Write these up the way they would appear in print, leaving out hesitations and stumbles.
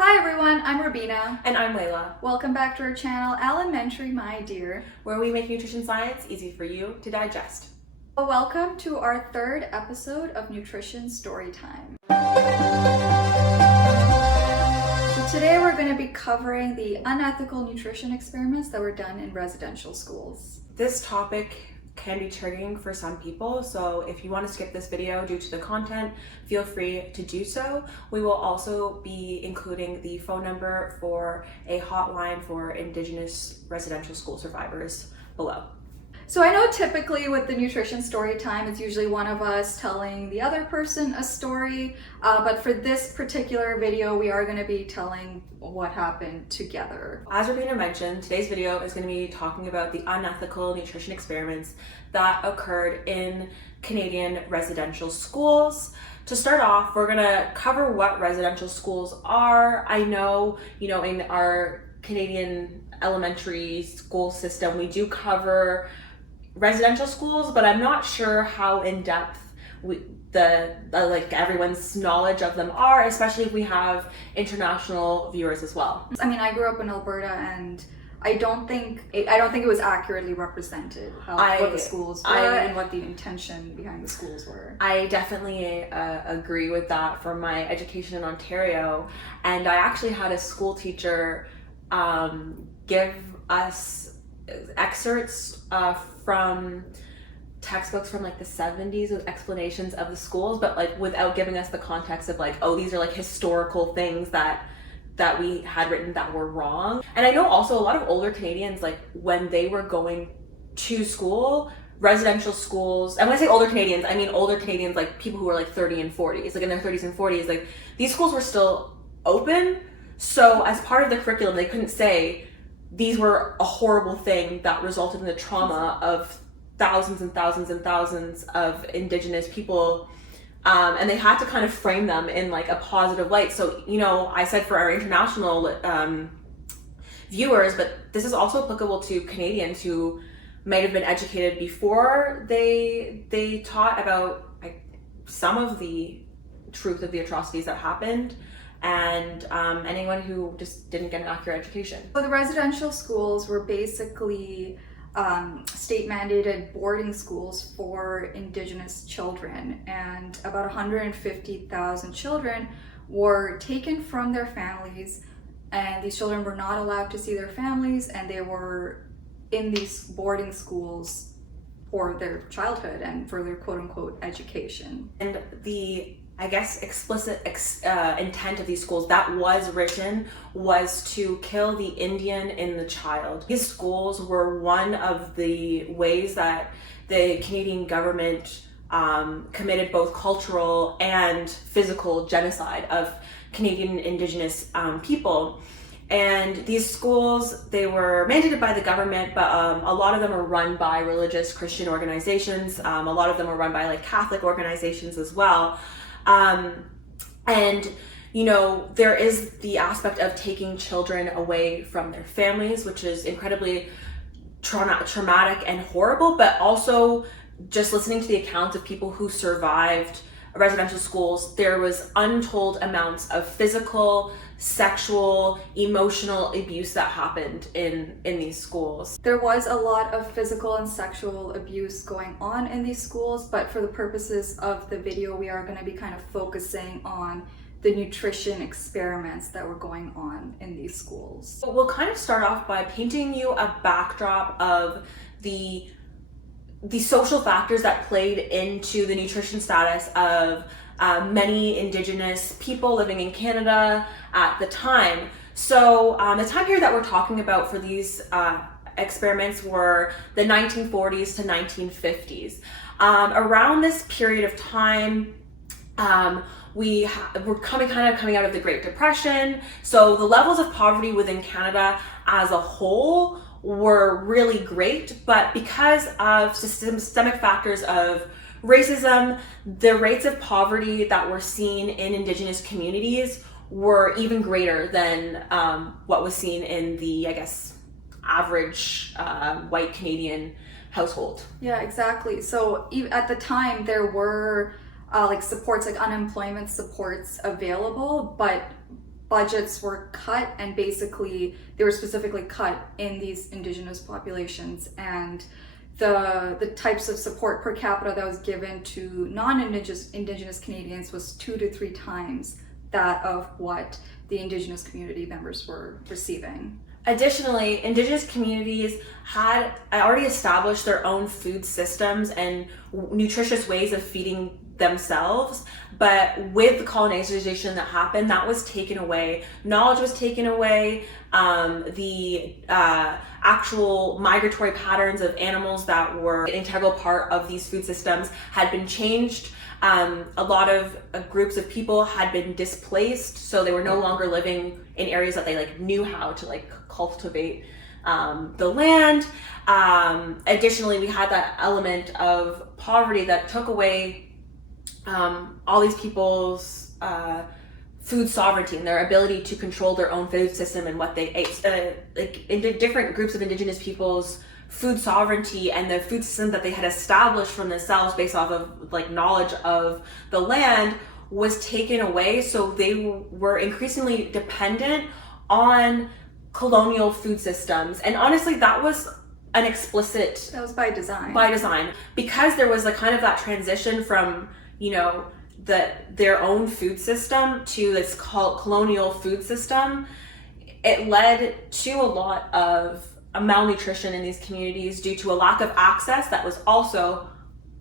Hi everyone, I'm Rabina. And I'm Layla. Welcome back to our channel, Elementary My Dear, where we make nutrition science easy for you to digest. Welcome to our third episode of Nutrition Storytime. So today we're going to be covering the unethical nutrition experiments that were done in residential schools. This topic can be triggering for some people, so if you want to skip this video due to the content, feel free to do so. We will also be including the phone number for a hotline for Indigenous residential school survivors below. So I know typically with the nutrition story time, it's usually one of us telling the other person a story, but for this particular video, we are going to be telling what happened together. As Rabina mentioned, today's video is going to be talking about the unethical nutrition experiments that occurred in Canadian residential schools. To start off, we're going to cover what residential schools are. I know, in our Canadian elementary school system, we do cover residential schools, but I'm not sure how in depth everyone's knowledge of them are, especially if we have international viewers as well. I mean, I grew up in Alberta, and I don't think it was accurately represented what the schools were and what the intention behind the schools were. I definitely agree with that from my education in Ontario, and I actually had a school teacher give us excerpts from textbooks from the 70s with explanations of the schools, but without giving us the context of these are historical things that we had written that were wrong. And I know also a lot of older Canadians, when they were going to school, residential schools, and when I say older Canadians, I mean older Canadians, people who were 30 and 40s, in their 30s and 40s, these schools were still open. So as part of the curriculum, they couldn't say these were a horrible thing that resulted in the trauma of thousands and thousands and thousands of Indigenous people. And they had to kind of frame them in a positive light. So, I said for our international viewers, but this is also applicable to Canadians who might have been educated before they taught about some of the truth of the atrocities that happened, and anyone who just didn't get an accurate education. So the residential schools were basically state mandated boarding schools for Indigenous children, and about 150,000 children were taken from their families, and these children were not allowed to see their families, and they were in these boarding schools for their childhood and for their quote-unquote education. And the explicit intent of these schools that was written was to kill the Indian in the child. These schools were one of the ways that the Canadian government committed both cultural and physical genocide of Canadian Indigenous people. And these schools, they were mandated by the government, but a lot of them are run by religious Christian organizations. A lot of them are run by Catholic organizations as well. And there is the aspect of taking children away from their families, which is incredibly traumatic and horrible, but also just listening to the accounts of people who survived residential schools, there was untold amounts of physical, sexual, emotional abuse that happened in these schools. There was a lot of physical and sexual abuse going on in these schools, but for the purposes of the video, we are going to be kind of focusing on the nutrition experiments that were going on in these schools. We'll kind of start off by painting you a backdrop of the social factors that played into the nutrition status of many Indigenous people living in Canada at the time. So the time period that we're talking about for these experiments were the 1940s to 1950s. Around this period of time, we're coming out of the Great Depression. So the levels of poverty within Canada as a whole were really great, but because of systemic factors of racism, the rates of poverty that were seen in Indigenous communities were even greater than what was seen in the, average white Canadian household. Yeah, exactly. So at the time, there were supports, unemployment supports available, but budgets were cut, and basically they were specifically cut in these Indigenous populations, and the types of support per capita that was given to non-Indigenous Canadians was 2 to 3 times that of what the Indigenous community members were receiving. Additionally, Indigenous communities had already established their own food systems and nutritious ways of feeding themselves, but with the colonization that happened, that was taken away. Knowledge was taken away. The actual migratory patterns of animals that were an integral part of these food systems had been changed. A lot of groups of people had been displaced, so they were no longer living in areas that they knew how to cultivate the land. Additionally, we had that element of poverty that took away all these people's food sovereignty and their ability to control their own food system and what they ate. Into different groups of Indigenous peoples, food sovereignty and the food system that they had established from themselves based off of knowledge of the land was taken away. So they were increasingly dependent on colonial food systems. And honestly, that was an explicit... That was by design. By design. Because there was kind of that transition from, their own food system to this colonial food system, it led to a lot of malnutrition in these communities due to a lack of access that was also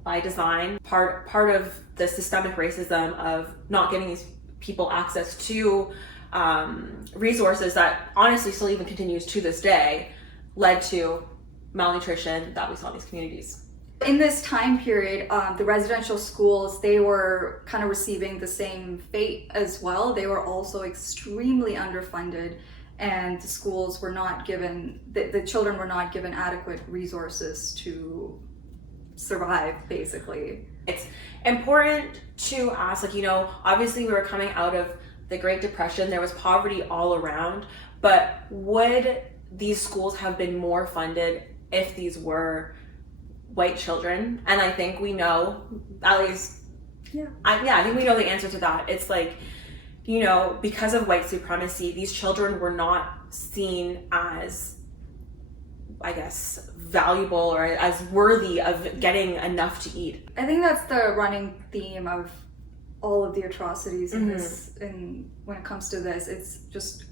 by design, part of the systemic racism of not giving these people access to resources that honestly still even continues to this day, led to malnutrition that we saw in these communities. In this time period, the residential schools, they were kind of receiving the same fate as well. They were also extremely underfunded, and the schools were not given, the children were not given adequate resources to survive, basically. It's important to ask, obviously we were coming out of the Great Depression, there was poverty all around, but would these schools have been more funded if these were white children? And I think we know, at least, I think we know the answer to that. It's because of white supremacy, these children were not seen as, I guess, valuable or as worthy of getting enough to eat. I think that's the running theme of all of the atrocities in this, and when it comes to this, it's just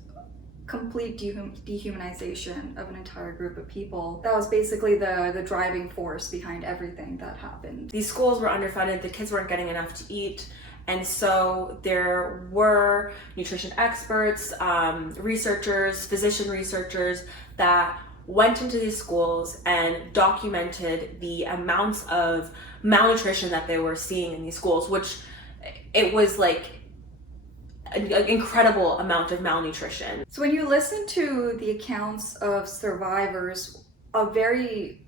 complete dehumanization of an entire group of people. That was basically the driving force behind everything that happened. These schools were underfunded, the kids weren't getting enough to eat, and so there were nutrition experts, researchers, physician researchers that went into these schools and documented the amounts of malnutrition that they were seeing in these schools, which it was an incredible amount of malnutrition. So when you listen to the accounts of survivors, a very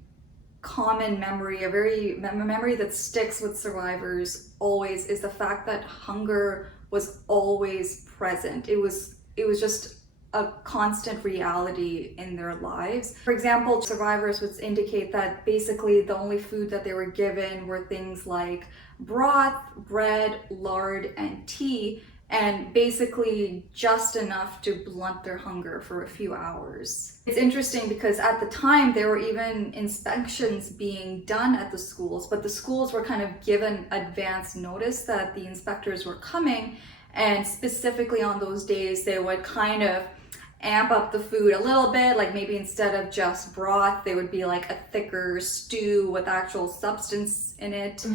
common memory, a memory that sticks with survivors always is the fact that hunger was always present. It was just a constant reality in their lives. For example, survivors would indicate that basically the only food that they were given were things like broth, bread, lard, and tea, and basically just enough to blunt their hunger for a few hours. It's interesting because at the time there were even inspections being done at the schools, but the schools were kind of given advance notice that the inspectors were coming, and specifically on those days they would kind of amp up the food a little bit, maybe instead of just broth, they would be a thicker stew with actual substance in it.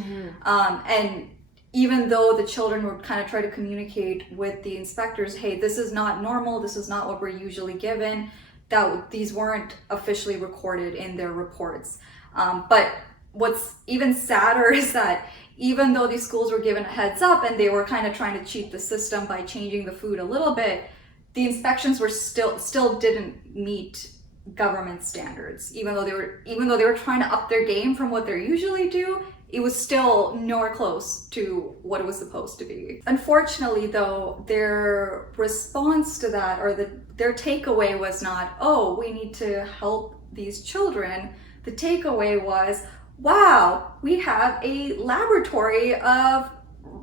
And even though the children would kind of try to communicate with the inspectors, hey, this is not normal, this is not what we're usually given, that these weren't officially recorded in their reports. But what's even sadder is that even though these schools were given a heads up and they were kind of trying to cheat the system by changing the food a little bit, the inspections were still didn't meet government standards. Even though they were trying to up their game from what they usually do, it was still nowhere close to what it was supposed to be. Unfortunately, though, their response to that, or their takeaway was not, oh, we need to help these children. The takeaway was, wow, we have a laboratory of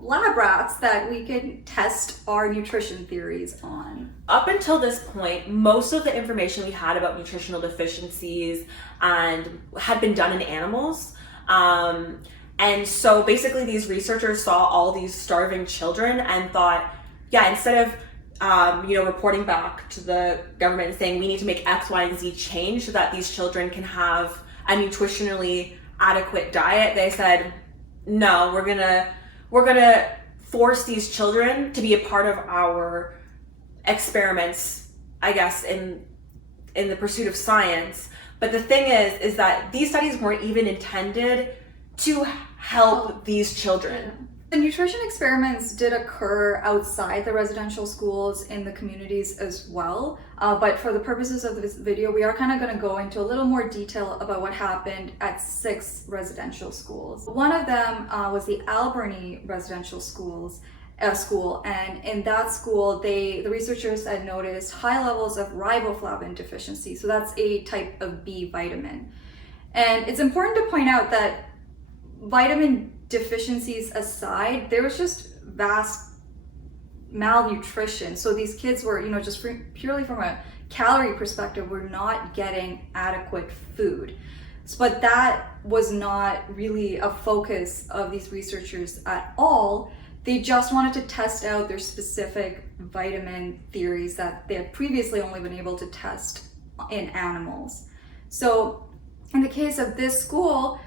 lab rats that we could test our nutrition theories on. Up until this point, most of the information we had about nutritional deficiencies and had been done in animals. And so basically these researchers saw all these starving children and thought, yeah, instead of reporting back to the government and saying we need to make X, Y, and Z change so that these children can have a nutritionally adequate diet, they said, no, we're gonna force these children to be a part of our experiments, I guess, in the pursuit of science. But the thing is that these studies weren't even intended to help these children. The nutrition experiments did occur outside the residential schools in the communities as well, but for the purposes of this video, we are kind of going to go into a little more detail about what happened at 6 residential schools. One of them was the Alberni residential school, and in that school, the researchers had noticed high levels of riboflavin deficiency, so that's a type of B vitamin. And it's important to point out that vitamin deficiencies aside, there was just vast malnutrition. So these kids were, just purely from a calorie perspective, were not getting adequate food. But that was not really a focus of these researchers at all. They just wanted to test out their specific vitamin theories that they had previously only been able to test in animals. So in the case of this school,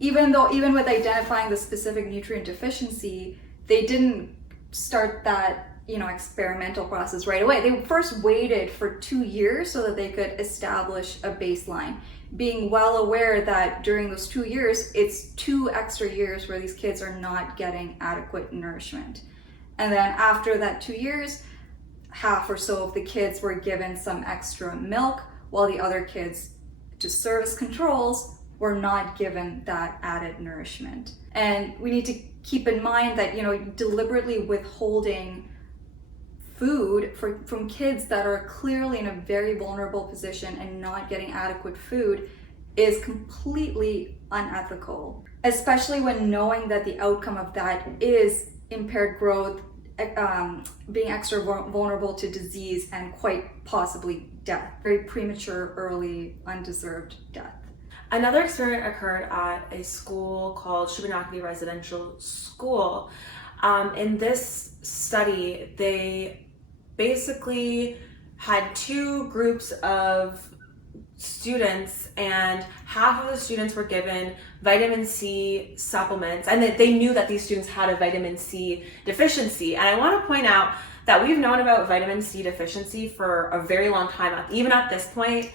even with identifying the specific nutrient deficiency, they didn't start that experimental process right away. They first waited for 2 years so that they could establish a baseline, being well aware that during those 2 years, it's 2 extra years where these kids are not getting adequate nourishment. And then after that 2 years, half or so of the kids were given some extra milk, while the other kids, to serve as controls, were not given that added nourishment. And we need to keep in mind that deliberately withholding food from kids that are clearly in a very vulnerable position and not getting adequate food is completely unethical, especially when knowing that the outcome of that is impaired growth, being extra vulnerable to disease, and quite possibly death, very premature, early, undeserved death. Another experiment occurred at a school called Shubenacadie Residential School. In this study, they basically had 2 groups of students, and half of the students were given vitamin C supplements, and they knew that these students had a vitamin C deficiency. And I want to point out that we've known about vitamin C deficiency for a very long time, even at this point.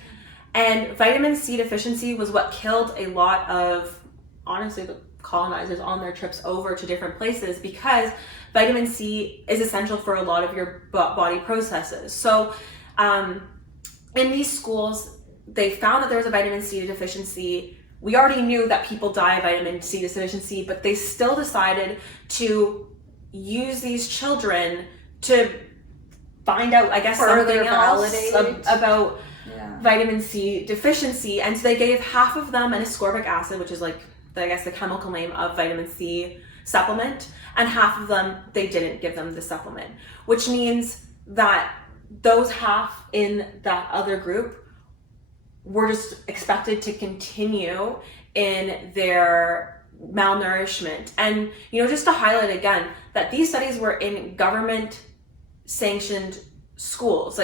And vitamin C deficiency was what killed a lot of, honestly, the colonizers on their trips over to different places, because vitamin C is essential for a lot of your body processes. So in these schools, they found that there was a vitamin C deficiency. We already knew that people die of vitamin C deficiency, but they still decided to use these children to find out, I guess, something else about vitamin C deficiency. And so they gave half of them an ascorbic acid, which is like, I guess, the chemical name of vitamin C supplement, and half of them, they didn't give them the supplement, which means that those half in that other group were just expected to continue in their malnourishment. And, just to highlight again, that these studies were in government sanctioned schools.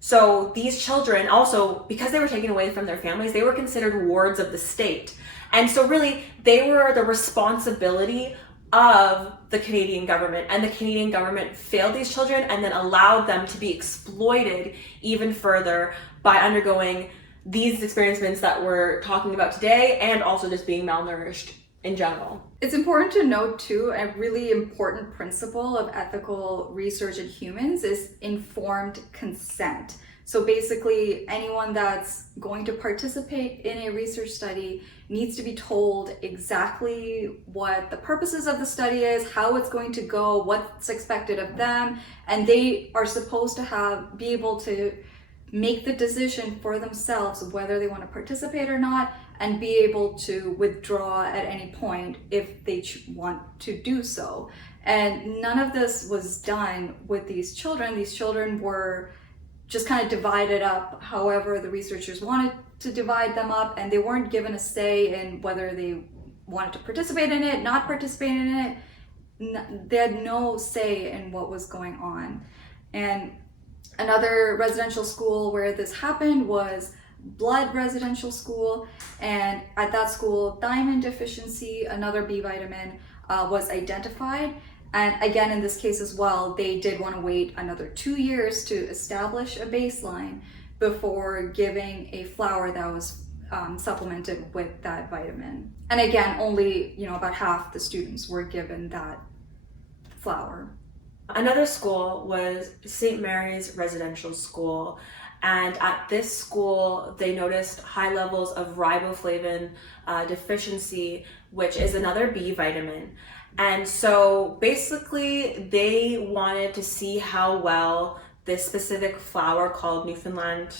So these children also, because they were taken away from their families, they were considered wards of the state. And so really, they were the responsibility of the Canadian government, and the Canadian government failed these children and then allowed them to be exploited even further by undergoing these experiments that we're talking about today, and also just being malnourished in general. It's important to note too, a really important principle of ethical research in humans is informed consent. So basically, anyone that's going to participate in a research study needs to be told exactly what the purposes of the study is, how it's going to go, what's expected of them, and they are supposed to be able to make the decision for themselves whether they want to participate or not, and be able to withdraw at any point if they want to do so. And none of this was done with these children. These children were just kind of divided up however the researchers wanted to divide them up, and they weren't given a say in whether they wanted to participate in it, not participate in it. They had no say in what was going on. And another residential school where this happened was Blood Residential School, and at that school, thiamine deficiency, another B vitamin, was identified. And again, in this case as well, they did want to wait another 2 years to establish a baseline before giving a flour that was supplemented with that vitamin. And again, only about half the students were given that flour. Another school was St. Mary's Residential School, and at this school they noticed high levels of riboflavin deficiency, which is another B vitamin. And so basically they wanted to see how well this specific flour called Newfoundland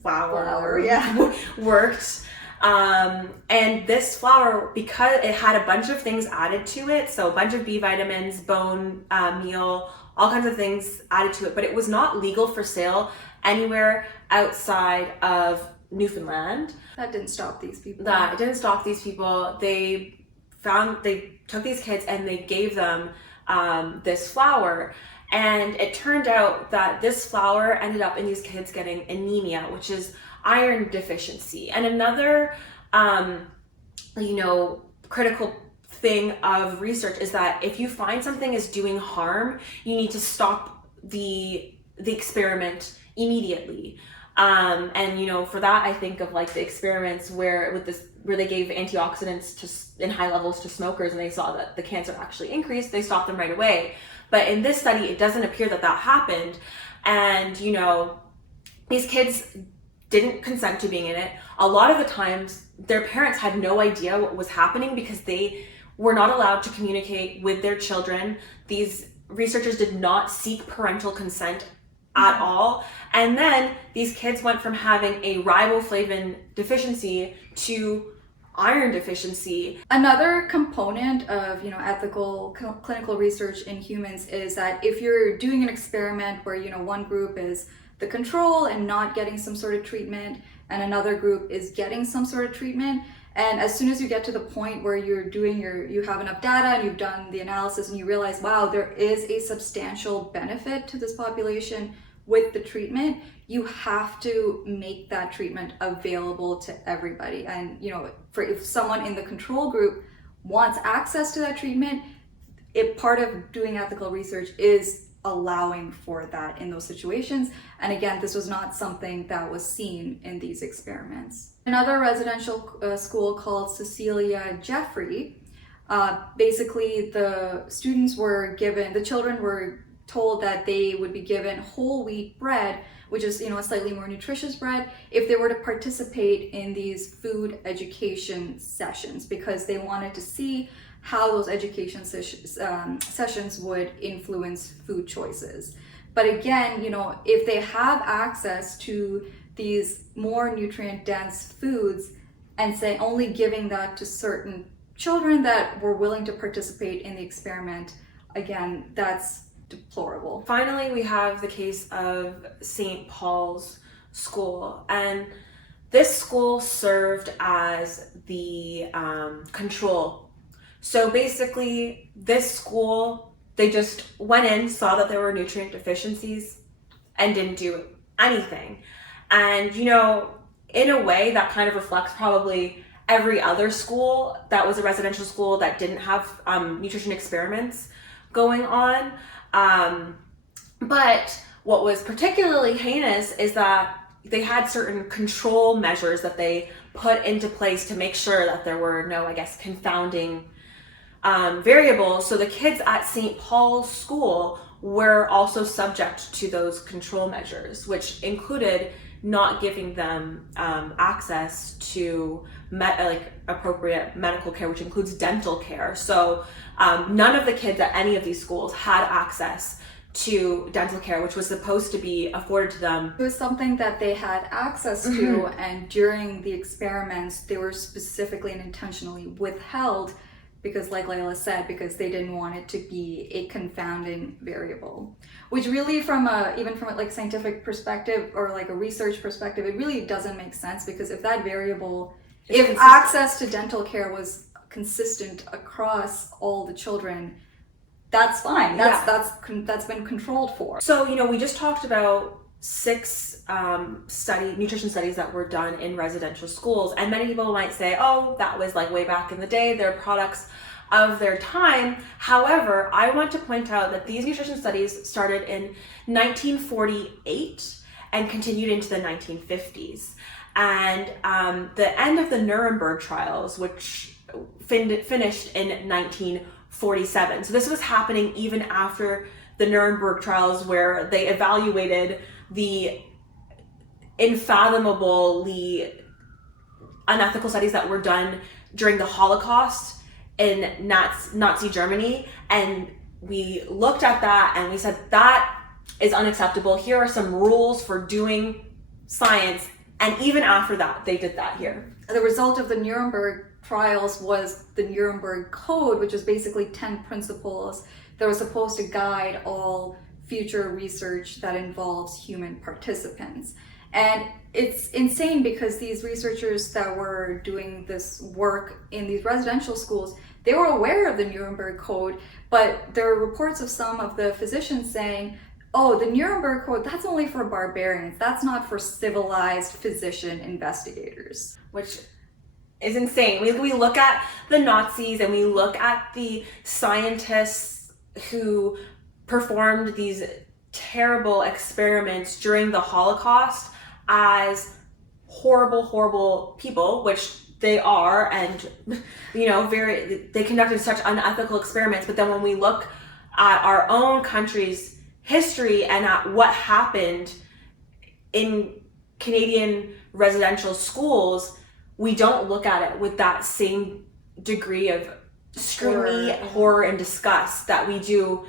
flour worked. And this flour, because it had a bunch of things added to it, so a bunch of B vitamins, bone meal, all kinds of things added to it, but it was not legal for sale anywhere outside of Newfoundland. That didn't stop these people. They took these kids and they gave them this flour. And it turned out that this flour ended up in these kids getting anemia, which is iron deficiency. And another, critical thing of research is that if you find something is doing harm, you need to stop the experiment immediately. And for that, I think of like the experiments where they gave antioxidants in high levels to smokers, and they saw that the cancer actually increased. They stopped them right away. But in this study, it doesn't appear that happened. And, these kids didn't consent to being in it. A lot of the times, their parents had no idea what was happening because they were not allowed to communicate with their children. These researchers did not seek parental consent at all. And then these kids went from having a riboflavin deficiency to iron deficiency. Another component of ethical clinical research in humans is that if you're doing an experiment where one group is the control and not getting some sort of treatment, and another group is getting some sort of treatment, and as soon as you get to the point where you have enough data and you've done the analysis and you realize, wow, there is a substantial benefit to this population with the treatment, you have to make that treatment available to everybody. And if someone in the control group wants access to that treatment, part of doing ethical research is allowing for that in those situations. And again, this was not something that was seen in these experiments. Another residential school called Cecilia Jeffrey, basically the children were told that they would be given whole wheat bread, which is a slightly more nutritious bread, if they were to participate in these food education sessions, because they wanted to see how those education sessions would influence food choices. But again, if they have access to these more nutrient dense foods and say only giving that to certain children that were willing to participate in the experiment, again, that's deplorable. Finally, we have the case of St. Paul's School, and this school served as the control. So basically, this school, they just went in, saw that there were nutrient deficiencies, and didn't do anything. And in a way, that kind of reflects probably every other school that was a residential school that didn't have nutrition experiments going on. But what was particularly heinous is that they had certain control measures that they put into place to make sure that there were no, confounding variables. So the kids at St. Paul's School were also subject to those control measures, which included not giving them access to appropriate medical care, which includes dental care. So none of the kids at any of these schools had access to dental care, which was supposed to be afforded to them. It was something that they had access to, and during the experiments, they were specifically and intentionally withheld because like Layla said, because they didn't want it to be a confounding variable, which really even from a like scientific perspective or like a research perspective, it really doesn't make sense, because if that variable, if access to dental care was consistent across all the children, that's fine. That's been controlled for. So, we just talked about 6 nutrition studies that were done in residential schools, and many people might say, oh, that was like way back in the day, they're products of their time. However, I want to point out that these nutrition studies started in 1948 and continued into the 1950s. And the end of the Nuremberg trials, which finished in 1947. So this was happening even after the Nuremberg trials, where they evaluated the unfathomably unethical studies that were done during the Holocaust in Nazi Germany. And we looked at that and we said, that is unacceptable. Here are some rules for doing science. And even after that, they did that here. The result of the Nuremberg trials was the Nuremberg Code, which is basically 10 principles that were supposed to guide all future research that involves human participants. And it's insane, because these researchers that were doing this work in these residential schools, they were aware of the Nuremberg Code, but there are reports of some of the physicians saying, oh, the Nuremberg Code, that's only for barbarians. That's not for civilized physician investigators. Which is insane. We look at the Nazis and we look at the scientists who performed these terrible experiments during the Holocaust as horrible, horrible people, which they are, and they conducted such unethical experiments. But then when we look at our own country's history and at what happened in Canadian residential schools, we don't look at it with that same degree of scrutiny, horror, and disgust that we do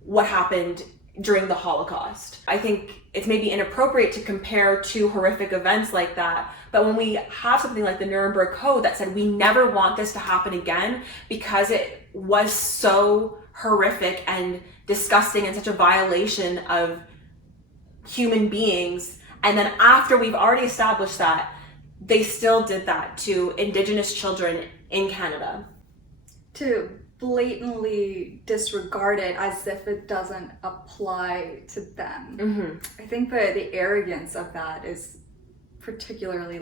what happened during the Holocaust. I think it's maybe inappropriate to compare 2 horrific events like that, but when we have something like the Nuremberg Code that said we never want this to happen again because it was so horrific and disgusting and such a violation of human beings, and then after we've already established that, they still did that to Indigenous children in Canada. To blatantly disregard it as if it doesn't apply to them. Mm-hmm. I think the arrogance of that is particularly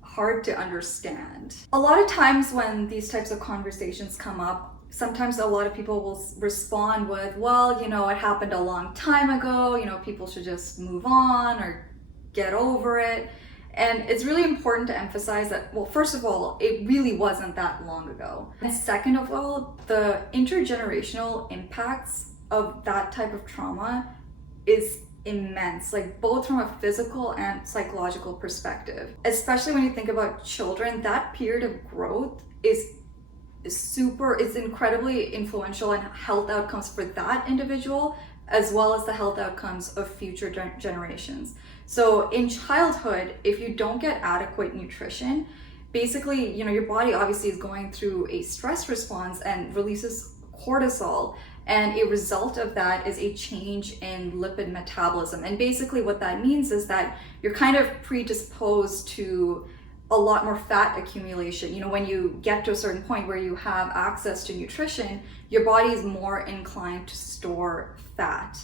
hard to understand. A lot of times when these types of conversations come up, sometimes a lot of people will respond with, well, it happened a long time ago, people should just move on or get over it. And it's really important to emphasize that, well, first of all, it really wasn't that long ago. And second of all, the intergenerational impacts of that type of trauma is immense, both from a physical and psychological perspective. Especially when you think about children, that period of growth is incredibly influential in health outcomes for that individual, as well as the health outcomes of future generations. So in childhood, if you don't get adequate nutrition, basically, your body obviously is going through a stress response and releases cortisol. And a result of that is a change in lipid metabolism. And basically what that means is that you're kind of predisposed to a lot more fat accumulation. When you get to a certain point where you have access to nutrition, your body is more inclined to store fat.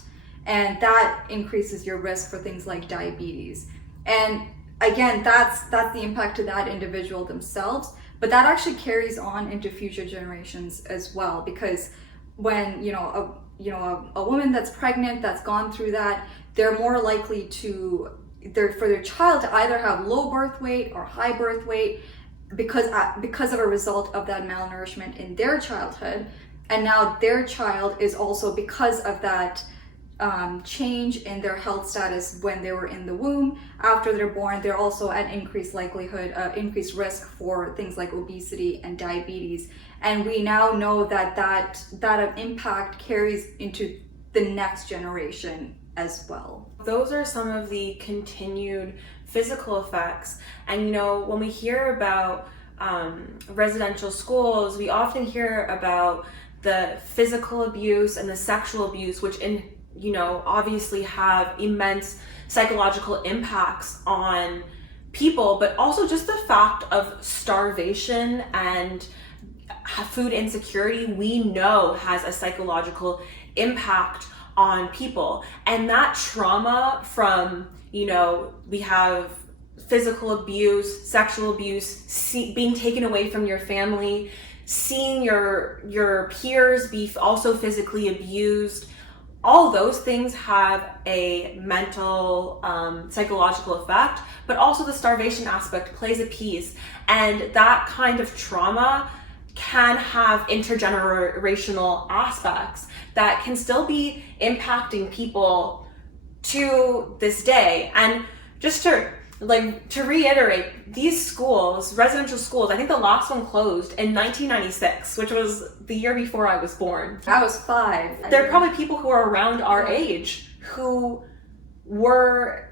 And that increases your risk for things like diabetes. And again, that's the impact to that individual themselves, but that actually carries on into future generations as well, because when a woman that's pregnant, that's gone through that, they're more likely for their child to either have low birth weight or high birth weight because of a result of that malnourishment in their childhood. And now their child is also, because of that change in their health status when they were in the womb, after they're born, they're also at increased risk for things like obesity and diabetes. And we now know that impact carries into the next generation as well. Those are some of the continued physical effects. And when we hear about residential schools, we often hear about the physical abuse and the sexual abuse, which obviously have immense psychological impacts on people, but also just the fact of starvation and food insecurity, we know has a psychological impact on people. And that trauma from, we have physical abuse, sexual abuse, being taken away from your family, seeing your peers be also physically abused, all those things have a mental, psychological effect, but also the starvation aspect plays a piece. And that kind of trauma can have intergenerational aspects that can still be impacting people to this day. And just to reiterate, these schools, residential schools, I think the last one closed in 1996, which was the year before I was born. I was 5. There are probably people who are around our age who are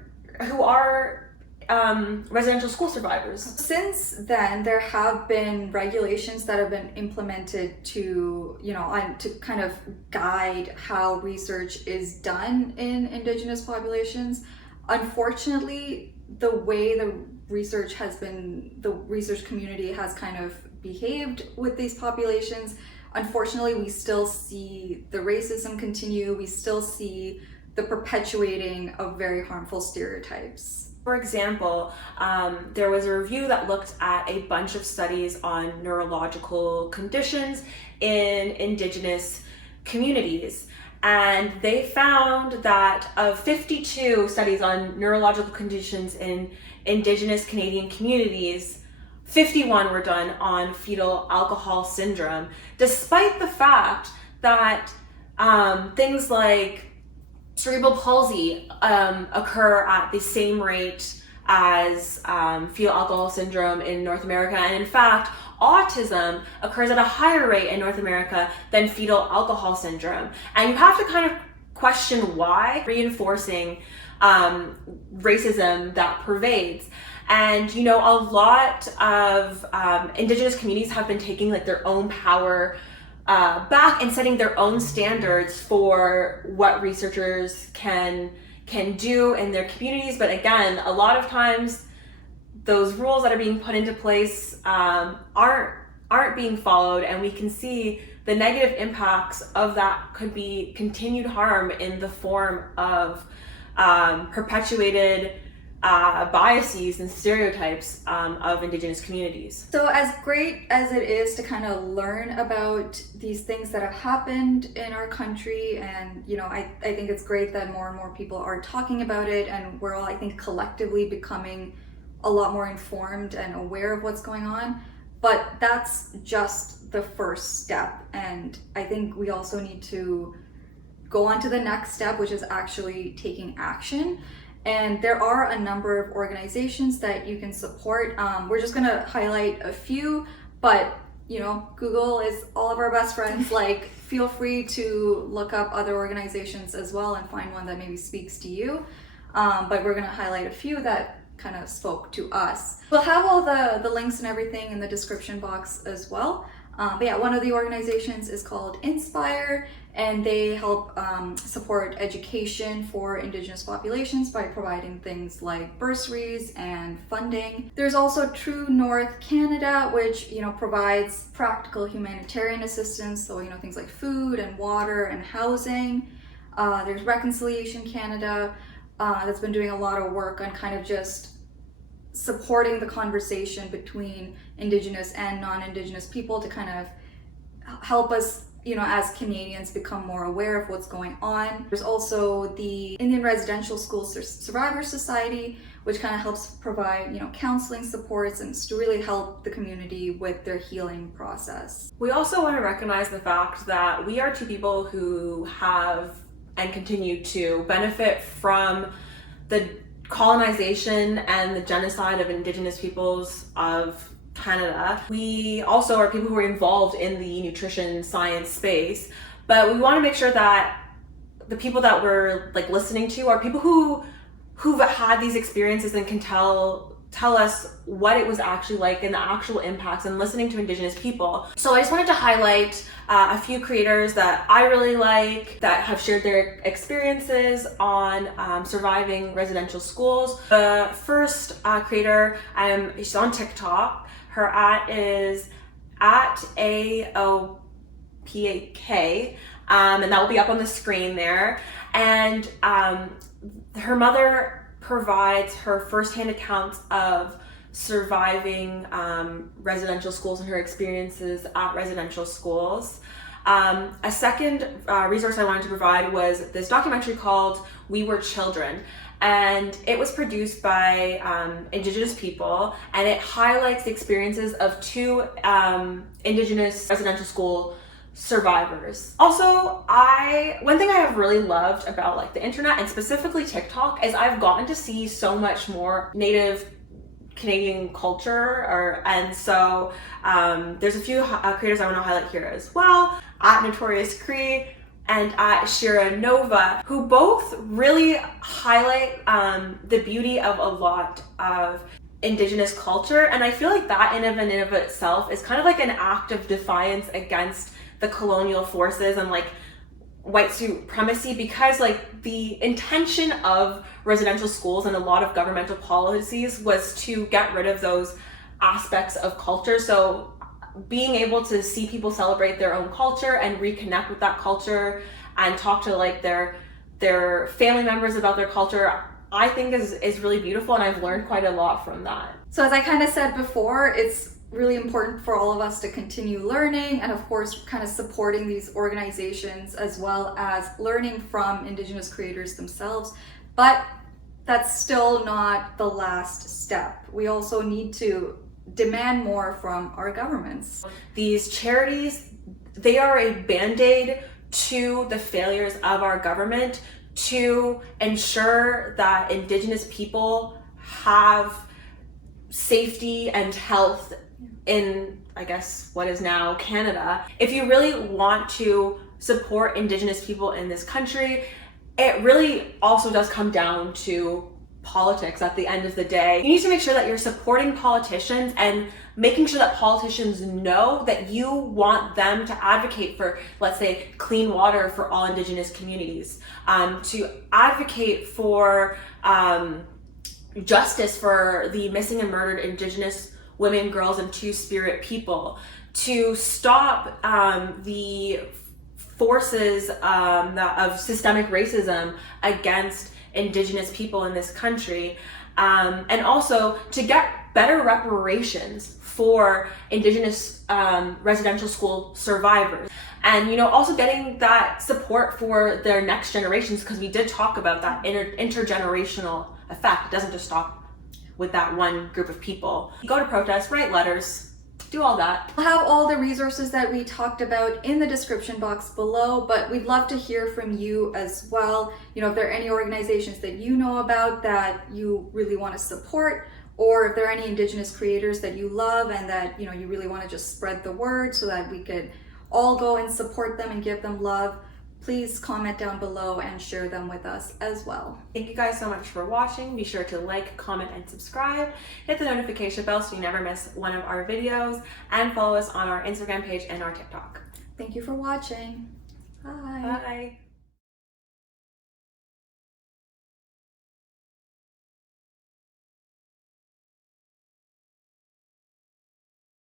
residential school survivors. Since then, there have been regulations that have been implemented to, to kind of guide how research is done in Indigenous populations. Unfortunately, the way the research community has kind of behaved with these populations, unfortunately, we still see the racism continue. We still see the perpetuating of very harmful stereotypes. For example, there was a review that looked at a bunch of studies on neurological conditions in Indigenous communities. And they found that of 52 studies on neurological conditions in Indigenous Canadian communities, 51 were done on fetal alcohol syndrome, despite the fact that things like cerebral palsy occur at the same rate as fetal alcohol syndrome in North America. And in fact, autism occurs at a higher rate in North America than fetal alcohol syndrome. And you have to kind of question why, reinforcing racism that pervades. And, a lot of Indigenous communities have been taking their own power back and setting their own standards for what researchers can do in their communities. But again, a lot of times those rules that are being put into place aren't being followed, and we can see the negative impacts of that could be continued harm in the form of perpetuated biases and stereotypes of Indigenous communities. So as great as it is to kind of learn about these things that have happened in our country, and I think it's great that more and more people are talking about it, and we're all, I think, collectively becoming a lot more informed and aware of what's going on, but that's just the first step. And I think we also need to go on to the next step, which is actually taking action. And there are a number of organizations that you can support. We're just gonna highlight a few, but Google is all of our best friends. Feel free to look up other organizations as well and find one that maybe speaks to you. But we're gonna highlight a few that kind of spoke to us. We'll have all the links and everything in the description box as well. But yeah, one of the organizations is called Indspire, and they help support education for Indigenous populations by providing things like bursaries and funding. There's also True North Canada, which provides practical humanitarian assistance, so things like food and water and housing. There's Reconciliation Canada, that's been doing a lot of work on kind of just supporting the conversation between Indigenous and non-Indigenous people to kind of help us, as Canadians, become more aware of what's going on. There's also the Indian Residential School Survivor Society, which kind of helps provide, counseling supports and to really help the community with their healing process. We also want to recognize the fact that we are two people who have and continue to benefit from the colonization and the genocide of Indigenous peoples of Canada. We also are people who are involved in the nutrition science space, but we want to make sure that the people that we're listening to are people who've had these experiences and can tell tell us what it was actually like and the actual impacts and listening to Indigenous people. So I just wanted to highlight a few creators that I really like that have shared their experiences on surviving residential schools. The first creator, she's on TikTok. Her is @AOPAK, and that will be up on the screen there. And her mother provides her firsthand accounts of surviving residential schools and her experiences at residential schools. A second resource I wanted to provide was this documentary called We Were Children, and it was produced by Indigenous people, and it highlights the experiences of two Indigenous residential school survivors. Also, one thing I have really loved about like the internet and specifically TikTok is I've gotten to see so much more Native Canadian culture, and so there's a few creators I want to highlight here as well, @Notorious Cree and @Shira Nova, who both really highlight the beauty of a lot of Indigenous culture, and I feel like that in and of itself is kind of like an act of defiance against the colonial forces and like white supremacy, because like the intention of residential schools and a lot of governmental policies was to get rid of those aspects of culture. So being able to see people celebrate their own culture and reconnect with that culture and talk to like their family members about their culture, I think is really beautiful, and I've learned quite a lot from that. So as I kind of said before, it's really important for all of us to continue learning and of course kind of supporting these organizations as well as learning from Indigenous creators themselves. But that's still not the last step. We also need to demand more from our governments. These charities, they are a band-aid to the failures of our government to ensure that Indigenous people have safety and health in, I guess, what is now Canada. If you really want to support Indigenous people in this country, it really also does come down to politics at the end of the day. You need to make sure that you're supporting politicians and making sure that politicians know that you want them to advocate for, let's say, clean water for all Indigenous communities, to advocate for justice for the missing and murdered Indigenous women, girls, and Two-Spirit people, to stop the forces of systemic racism against Indigenous people in this country, and also to get better reparations for Indigenous residential school survivors. And, you know, also getting that support for their next generations, because we did talk about that intergenerational effect. It doesn't just stop with that one group of people. Go to protests, write letters, do all that. We'll have all the resources that we talked about in the description box below, but we'd love to hear from you as well. You know, if there are any organizations that you know about that you really want to support, or if there are any Indigenous creators that you love and that, you know, you really want to just spread the word so that we could all go and support them and give them love, please comment down below and share them with us as well. Thank you guys so much for watching. Be sure to like, comment, and subscribe. Hit the notification bell so you never miss one of our videos, and follow us on our Instagram page and our TikTok. Thank you for watching. Bye. Bye.